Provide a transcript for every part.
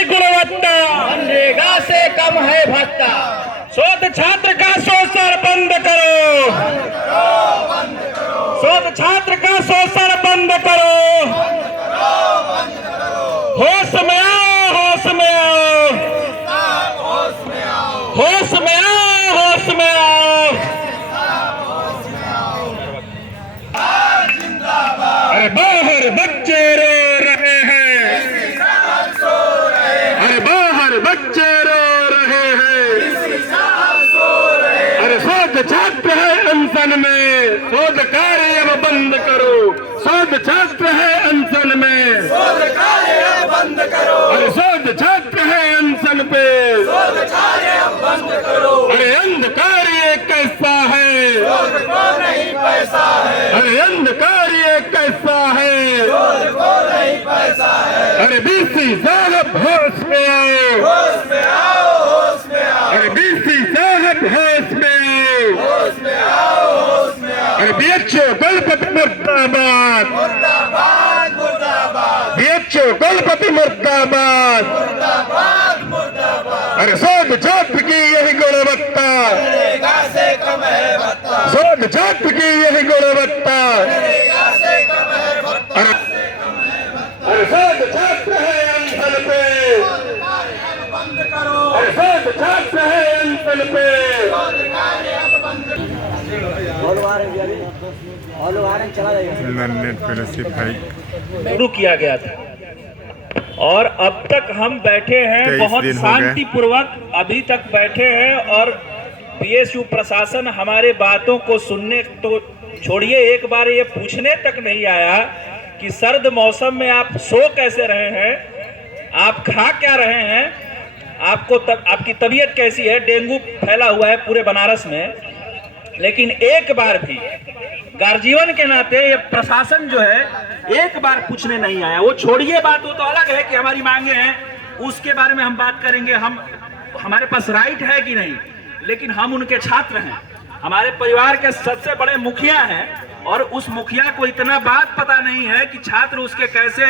नहीं गुणवत्ता, मनरेगा से कम है भत्ता। शोध छात्र का शोषण बंद करो, शोध छात्र का शोषण बंद करो, होश में आओ, होश में आओ, होश में आओ, होश में आओ। अरे बाहर बच्चे रो रहे हैं, अरे बाहर बच्चे रो रहे हैं, अरे शोध छात्र है अनशन में, शोध कार्य अब बंद करो, शोध छात्र है अनशन में, शोध कार्य बंद करो, अरे शोध छात्र है अनशन पे, शोध कार्य बंद करो। अरे अंधकार ये कैसा है, शोध को नहीं पैसा है, अरे अंधकार ये कैसा है, शोध को नहीं पैसा है। अरे बीसी साहब होश में आओ, होश में आओ, होश में आओ, अरे बीसी साहब होश में आओ, होश में आओ, होश में आओ। अरे बीएचओ दलपति मुर्दाबाद, मुर्दाबाद मुर्दाबाद बीएचओ दलपति मुर्दाबाद, मुर्दाबाद मुर्दाबाद। अरे शोध छात्र की यही गुणवत्ता, मनरेगा से कम है भत्ता, शोध छात्र की यही गुणवत्ता, मनरेगा से कम है भत्ता। अरे शोध छात्र है अनशन पे, बंद करो, अरे शोध छात्र है अनशन पे, नेट फेलोशिप है शुरू किया गया था और अब तक हम बैठे हैं 23 बहुत दिन हो गए। शांतिपूर्वक अभी तक बैठे हैं और पीएसयू प्रशासन हमारे बातों को सुनने तो छोड़िए, एक बार ये पूछने तक नहीं आया कि सर्द मौसम में आप सो कैसे रहे हैं, आप खा क्या रहे हैं, आपकी तबीयत कैसी है। डेंगू फैला हुआ है पूरे बनारस में, लेकिन एक बार भी गार्जियन के नाते ये प्रशासन जो है एक बार पूछने नहीं आया। वो छोड़िए बात, वो तो अलग है कि हमारी मांगे हैं, उसके बारे में हम बात करेंगे, हमारे पास राइट है कि नहीं, लेकिन हम उनके छात्र हैं, हमारे परिवार के सबसे बड़े मुखिया हैं और उस मुखिया को इतना बात पता नहीं है कि छात्र उसके कैसे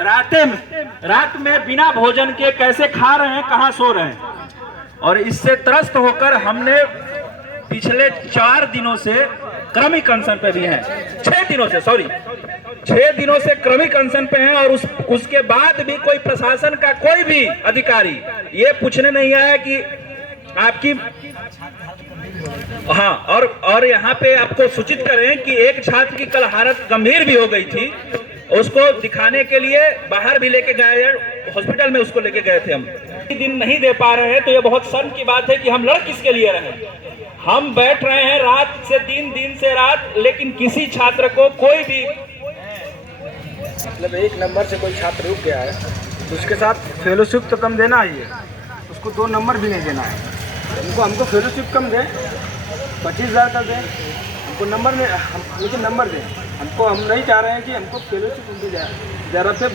रात में बिना भोजन के कैसे खा रहे हैं, कहाँ सो रहे हैं। और इससे त्रस्त होकर हमने पिछले 4 दिनों से क्रमिक अनशन पे भी हैं, 6 दिनों से 6 दिनों से क्रमिक अनशन पे हैं और उसके बाद भी कोई प्रशासन का कोई भी अधिकारी ये पूछने नहीं आया कि आपकी हाँ। और यहाँ पे आपको सूचित करें कि एक छात्र की कल हालत गंभीर भी हो गई थी, उसको दिखाने के लिए बाहर भी लेके गए, हॉस्पिटल में उसको लेके गए थे हम। दिन नहीं दे पा रहे हैं तो ये बहुत शर्म की बात है कि हम लड़ किसके लिए रहे। हम बैठ रहे हैं रात से दिन से रात, लेकिन किसी छात्र को कोई भी मतलब 1 नंबर से कोई छात्र रुक गया है तो उसके साथ फेलोशिप तो कम देना ही है, उसको 2 नंबर भी नहीं देना है। हमको फेलोशिप कम दें, 25,000 का दें, हमको नंबर में लेकिन नंबर दें हमको। हम नहीं चाह रहे हैं कि हमको फेलोशिप उनके ज़्यादा से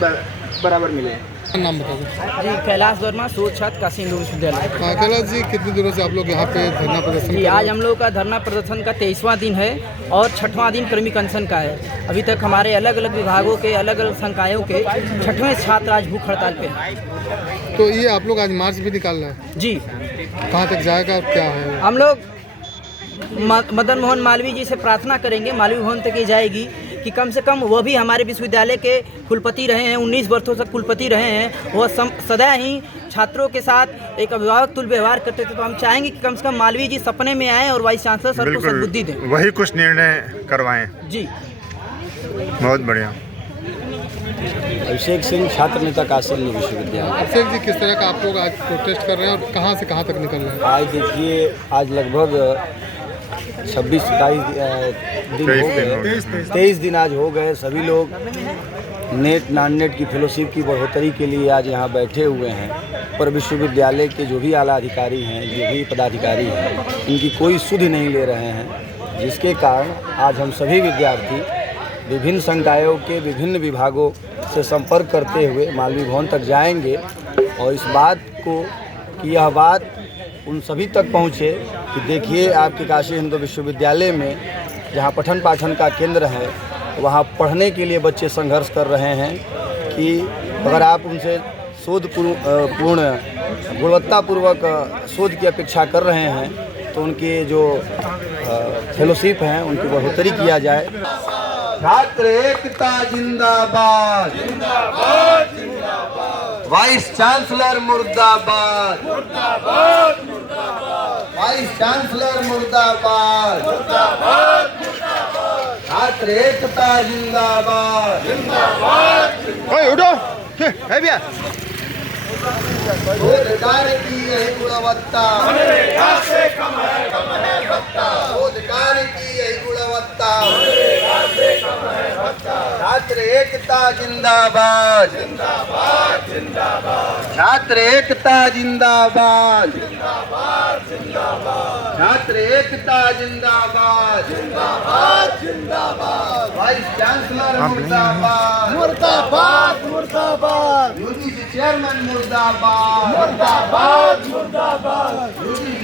बराबर मिले। नाम बता दो जी। कैलाश वर्मा, सूद छात्र काशी हिंदू विश्वविद्यालय। कैलाश जी, कितने दिनों से आप लोग यहाँ पे धरना प्रदर्शन जी, कर रहे आज हैं? हम लोग का धरना प्रदर्शन का 23वां दिन है और 6वां दिन क्रमिक अनशन का है। अभी तक हमारे अलग अलग विभागों के अलग अलग संकायों के 6वें छात्र आज भूख हड़ताल पे हैं। तो ये आप लोग आज मार्च भी निकाल रहे हैं, जी। कहाँ तक जाएगा और क्या है? हम लोग मदन मोहन मालवीय जी से प्रार्थना करेंगे, मालवीय भवन तक ये जाएगी कि कम से कम वो भी हमारे विश्वविद्यालय के कुलपति रहे हैं, 19 वर्षों तक कुलपति रहे हैं, वह सदा ही छात्रों के साथ एक अभिभावक तुल्य व्यवहार करते थे। तो हम चाहेंगे कि कम से कम मालवीय जी सपने में आए और वाइस चांसलर सर को सद्बुद्धि दें, वही कुछ निर्णय करवाएं। जी। बहुत बढ़िया। अभिषेक सिंह, छात्र नेता काशी हिंदू विश्वविद्यालय। अभिषेक जी, किस तरह का आप लोग आज प्रोटेस्ट कर रहे हैं और कहाँ से कहाँ तक निकल रहे हैं? आज देखिए, आज लगभग 26-27 दिन हो गए, 23 दिन आज हो गए। सभी लोग नेट नॉन नेट की फेलोशिप की बढ़ोतरी के लिए आज यहाँ बैठे हुए हैं, पर विश्वविद्यालय के जो भी आला अधिकारी हैं, जो भी पदाधिकारी हैं, इनकी कोई सुध नहीं ले रहे हैं, जिसके कारण आज हम सभी विद्यार्थी विभिन्न संकायों के विभिन्न विभागों से संपर्क करते हुए मालवीय भवन तक जाएंगे और इस बात को कि यह बात उन सभी तक पहुँचे कि देखिए, आपके काशी हिंदू विश्वविद्यालय में जहाँ पठन पाठन का केंद्र है, वहाँ पढ़ने के लिए बच्चे संघर्ष कर रहे हैं कि अगर आप उनसे पूर्ण गुणवत्तापूर्वक शोध की अपेक्षा कर रहे हैं, तो उनके जो फेलोशिप हैं उनकी बढ़ोतरी किया जाए। छात्र एकता जिंदाबाद, जिंदाबाद जिंदाबाद। वाइस चांसलर मुर्दाबाद, मुर्दाबाद मुर्दाबाद। वाइस चांसलर मुर्दाबाद, मुर्दाबाद मुर्दाबाद। छात्र एकता जिंदाबाद, जिंदाबाद। ओए उठो है भैया। रोजगार की यही गुणवत्ता, मनरेगा से कम है भत्ता। रोजगार की यही गुणवत्ता। मनरेगा से कम है भत्ता। छात्र एकता जिंदाबाद, जिंदाबाद जिंदाबाद छात्र एकता जिंदाबाद, जिंदाबाद जिंदाबाद छात्र एकता जिंदाबाद, जिंदाबाद जिंदाबाद। वाइस चांसलर मुर्दाबाद, मुर्दाबाद मुर्दाबाद यूजीसी चेयरमैन मुर्दाबाद, मुर्दाबाद मुर्दाबाद। यूजीसी